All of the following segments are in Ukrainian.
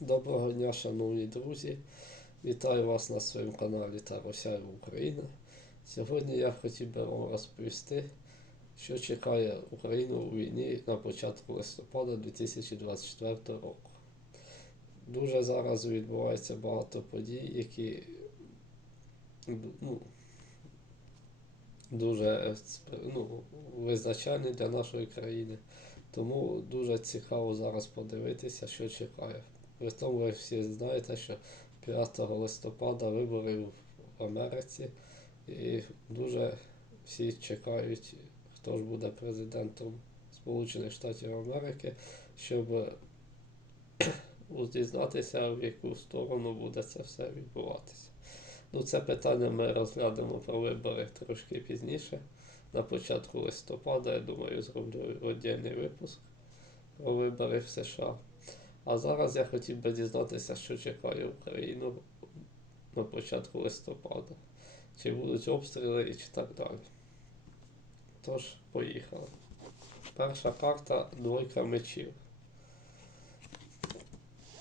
Доброго дня, шановні друзі! Вітаю вас на своєму каналі Таросяй Україна. Сьогодні я хотів би вам розповісти, що чекає Україну у війні на початку листопада 2024 року. Дуже зараз відбувається багато подій, які ну, дуже ну, визначальні для нашої країни. Тому дуже цікаво зараз подивитися, що чекає. При тому ви всі знаєте, що 5 листопада вибори в Америці, і дуже всі чекають, хто ж буде президентом Сполучених Штатів Америки, щоб дізнатися, в яку сторону буде це все відбуватися. Ну, це питання ми розглянемо про вибори трошки пізніше. На початку листопада, я думаю, зроблю віддільний випуск про вибори в США. А зараз я хотів би дізнатися, що чекає Україну на початку листопада. Чи будуть обстріли і чи так далі. Тож, поїхали. Перша карта двойка мечів.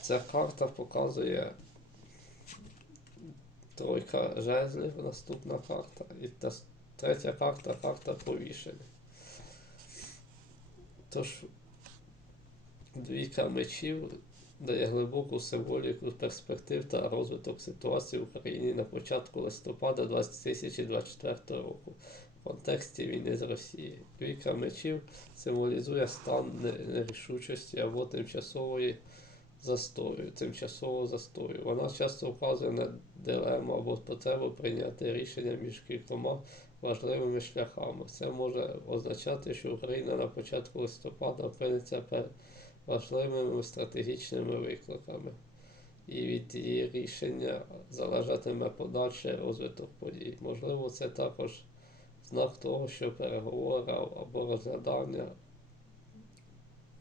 Ця карта показує тройка жезлів, наступна карта. І та третя карта карта повішення. Тож Двійка мечів дає глибоку символіку перспектив та розвиток ситуації в Україні на початку листопада 2024 року в контексті війни з Росією. Двійка мечів символізує стан нерішучості або тимчасової застою, тимчасового застою. Вона часто вказує на дилему або потребу прийняти рішення між кількома важливими шляхами. Це може означати, що Україна на початку листопада опиниться перед важливими стратегічними викликами, і від її рішення залежатиме подальший розвиток подій. Можливо, це також знак того, що переговори або розглядання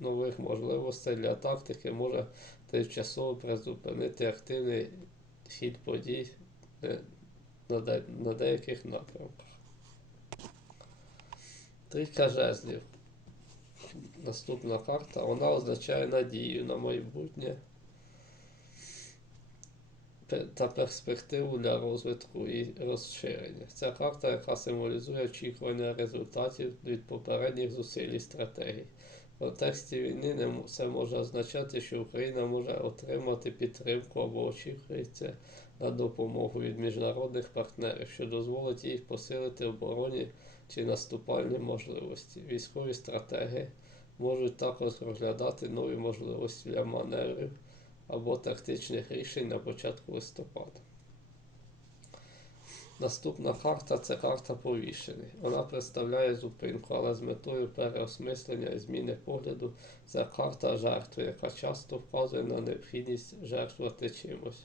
нових можливостей для тактики може тимчасово призупинити активний хід подій е, на, на деяких напрямках. Трійка жезлів. Наступна карта, вона означає надію на майбутнє та перспективу для розвитку і розширення. Ця карта, яка символізує очікування результатів від попередніх зусиль і стратегій. В контексті війни це може означати, що Україна може отримати підтримку або очікується на допомогу від міжнародних партнерів, що дозволить їй посилити оборонні чи наступальні можливості. Військові стратегії можуть також розглядати нові можливості для маневрів або тактичних рішень на початку листопада. Наступна карта це карта повішений. Вона представляє зупинку, але з метою переосмислення і зміни погляду це карта жертви, яка часто вказує на необхідність жертвувати чимось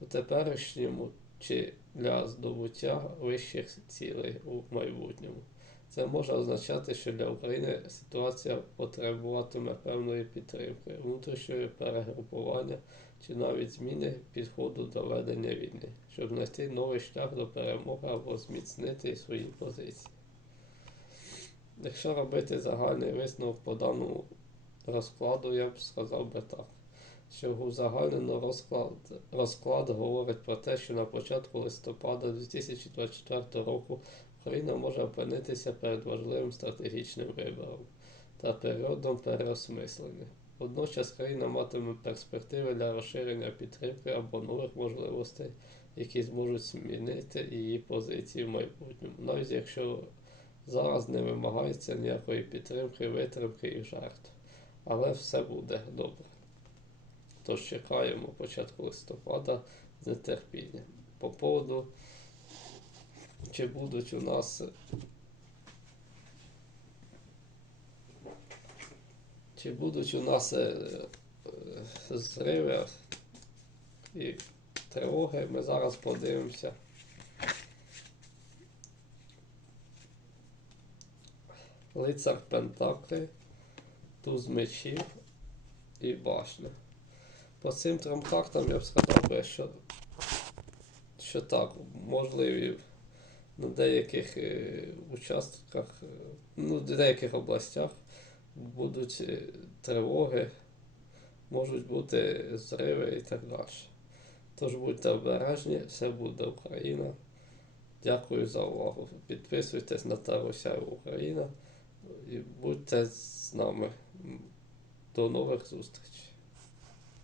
у теперішньому чи для здобуття вищих цілей у майбутньому. Це може означати, що для України ситуація потребуватиме певної підтримки, внутрішньої перегрупування чи навіть зміни підходу до ведення війни, щоб знайти новий шлях до перемоги або зміцнити свої позиції. Якщо робити загальний висновок по даному розкладу, я б сказав би так, що узагальнено розклад, розклад говорить про те, що на початку листопада 2024 року Україна може опинитися перед важливим стратегічним вибором та періодом переосмислення. Водночас країна матиме перспективи для розширення підтримки або нових можливостей, які зможуть змінити її позиції в майбутньому, навіть якщо зараз не вимагається ніякої підтримки, витримки і жертв. Але все буде добре. Тож чекаємо початку листопада з нетерпінням. По поводу чи будуть у нас чи будуть у нас е, е, зриви і тривоги, ми зараз подивимося. Лицар Пентакли, туз мечів і башня. По цим трьом картам я б сказав би, що, що так, можливі на деяких е, участках, е, ну, в деяких областях будуть е, тривоги, можуть бути зриви і так далі. Тож будьте обережні, все буде Україна. Дякую за увагу. Підписуйтесь на Тарусяю Україна і будьте з нами. До нових зустрічей.